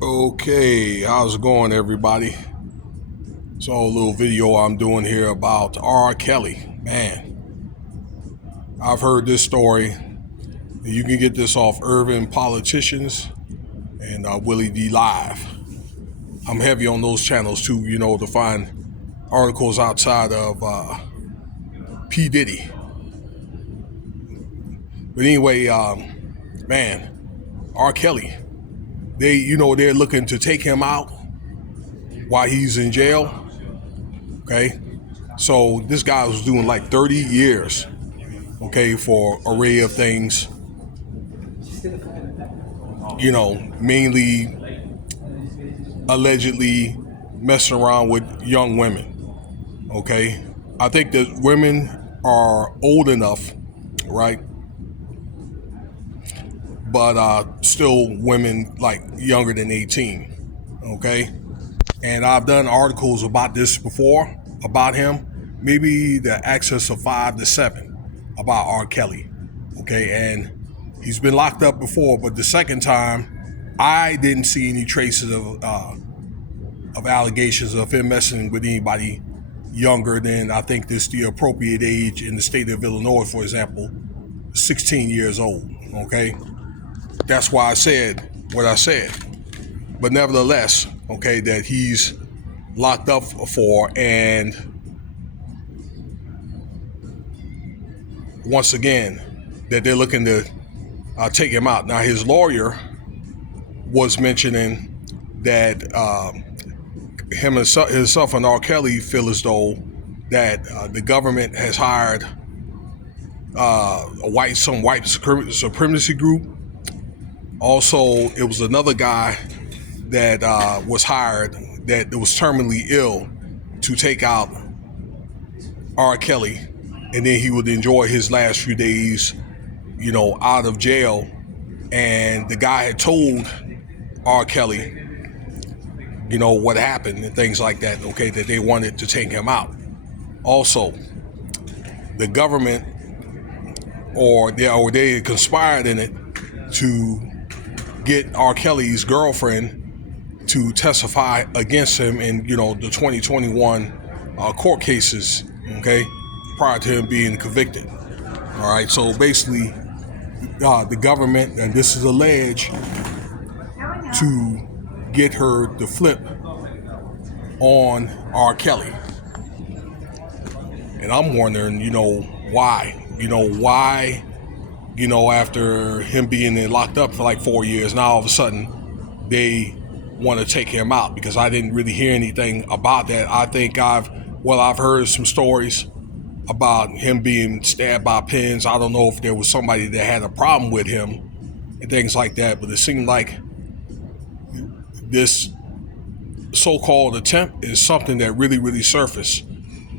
Okay, how's it going, everybody? So, a little video I'm doing here about R. Kelly. Man, I've heard this story. You can get this off Urban Politicians and Willie D Live. I'm heavy on those channels too, to find articles outside of P. Diddy. But anyway, man, R. Kelly. They're looking to take him out while he's in jail. Okay, so this guy was doing like 30 years, okay, for array of things, mainly allegedly messing around with young women, okay? I think that women are old enough, right? But still women like younger than 18, okay? And I've done articles about this before, about him, maybe the excess of 5 to 7 about R. Kelly. Okay, and he's been locked up before, but the second time, I didn't see any traces of allegations of him messing with anybody younger than, I think this the appropriate age in the state of Illinois, for example, 16 years old. Okay, that's why I said what I said. But nevertheless, okay, that he's locked up for, and once again, that they're looking to take him out. Now, his lawyer was mentioning that himself and R. Kelly feel as though that the government has hired some white supremacy group. Also, it was another guy that was hired that was terminally ill to take out R. Kelly, and then he would enjoy his last few days, out of jail. And the guy had told R. Kelly, what happened and things like that, okay, that they wanted to take him out. Also, the government or they conspired in it to get R. Kelly's girlfriend to testify against him in, the 2021 court cases, okay, prior to him being convicted. All right, so basically, the government, and this is alleged, to get her to flip on R. Kelly. And I'm wondering, why? Why, after him being locked up for like 4 years, now all of a sudden they want to take him out, because I didn't really hear anything about that. I think I've heard some stories about him being stabbed by pins. I don't know if there was somebody that had a problem with him and things like that, but it seemed like this so-called attempt is something that really, really surfaced.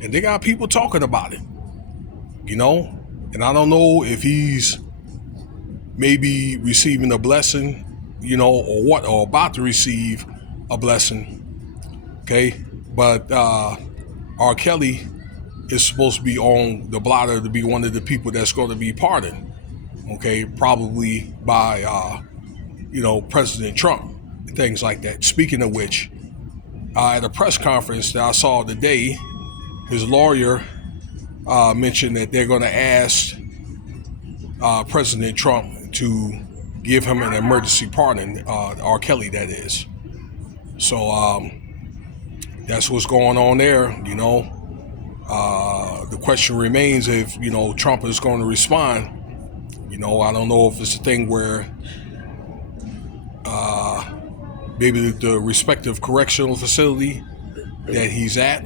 And they got people talking about it, and I don't know if he's maybe receiving a blessing, or about to receive a blessing, okay? But R. Kelly is supposed to be on the blotter to be one of the people that's going to be pardoned, okay? Probably by, President Trump, things like that. Speaking of which, at a press conference that I saw today, his lawyer mentioned that they're going to ask President Trump to give him an emergency pardon, R. Kelly, that is. So that's what's going on there, The question remains if, Trump is going to respond. I don't know if it's a thing where maybe the respective correctional facility that he's at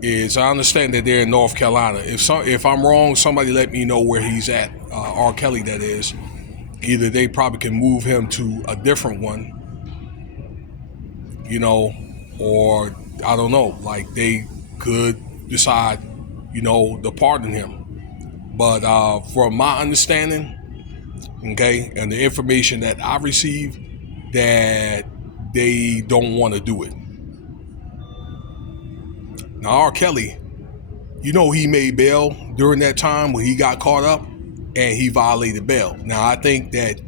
is, I understand that they're in North Carolina. If I'm wrong, somebody let me know where he's at, R. Kelly, that is. Either they probably can move him to a different one, or I don't know, like they could decide, to pardon him. But from my understanding, okay, and the information that I received, that they don't want to do it. Now, R. Kelly, he made bail during that time when he got caught up, and he violated bail. Now, I think that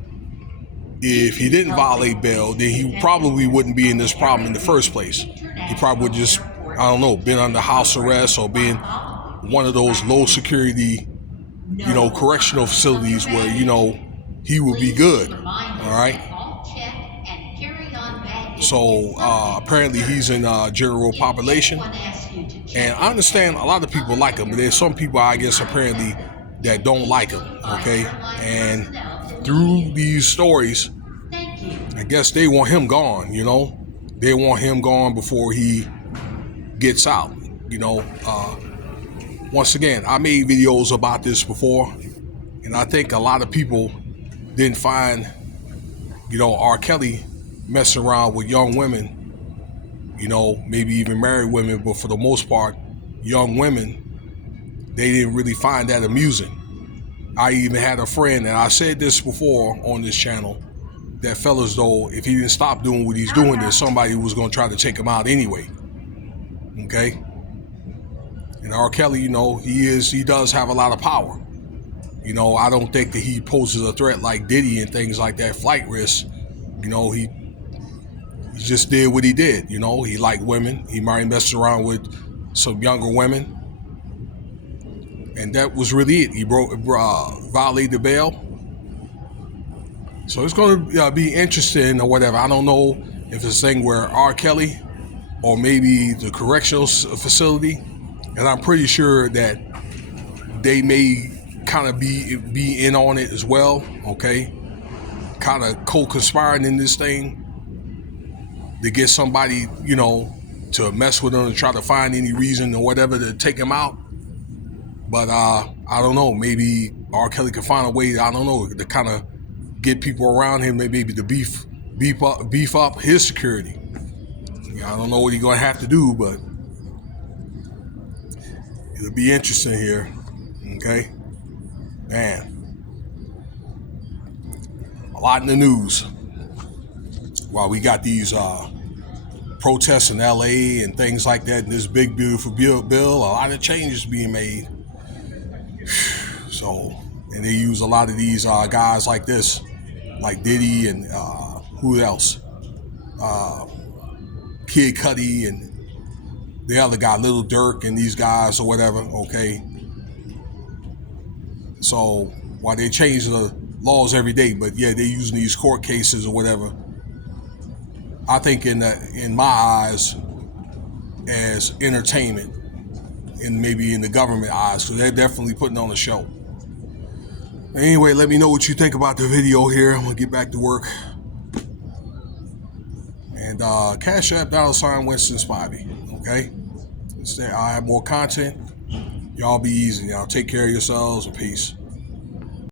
if he didn't violate bail, then he probably wouldn't be in this problem in the first place. He probably would just, I don't know, been under house arrest or been one of those low security, correctional facilities where, he would be good. All right. So apparently he's in general population. And I understand a lot of people like him, but there's some people, I guess, apparently that don't like him, okay? And through these stories, I guess they want him gone, They want him gone before he gets out, Once again, I made videos about this before, and I think a lot of people didn't find, R.Kelly messing around with young women, maybe even married women, but for the most part, young women, they didn't really find that amusing. I even had a friend, and I said this before on this channel, that felt as though if he didn't stop doing what he's doing, then somebody was going to try to take him out anyway. Okay? And R. Kelly, he does have a lot of power. I don't think that he poses a threat like Diddy and things like that, flight risk. He just did what he did. He liked women. He might messed around with some younger women. And that was really it. He violated the bail. So it's going to be interesting or whatever. I don't know if it's a thing where R. Kelly or maybe the correctional facility, and I'm pretty sure that they may kind of be in on it as well, okay? Kind of co-conspiring in this thing to get somebody, to mess with him and try to find any reason or whatever to take him out. But I don't know, maybe R. Kelly could find a way, I don't know, to kind of get people around him, maybe to beef up his security. I don't know what he's going to have to do, but it'll be interesting here. Okay? Man. A lot in the news. While we got these protests in LA and things like that, and this big, beautiful bill, a lot of changes being made. So, and they use a lot of these guys like this, like Diddy and who else? Kid Cudi and the other guy, Little Durk, and these guys or whatever, okay? So, while they change the laws every day, but yeah, they're using these court cases or whatever, I think in my eyes, as entertainment, and maybe in the government eyes, so they're definitely putting on a show. Anyway, let me know what you think about the video here. I'm gonna get back to work. And Cash App $ Winston Spivey. Okay? I have more content. Y'all be easy. Y'all take care of yourselves and peace.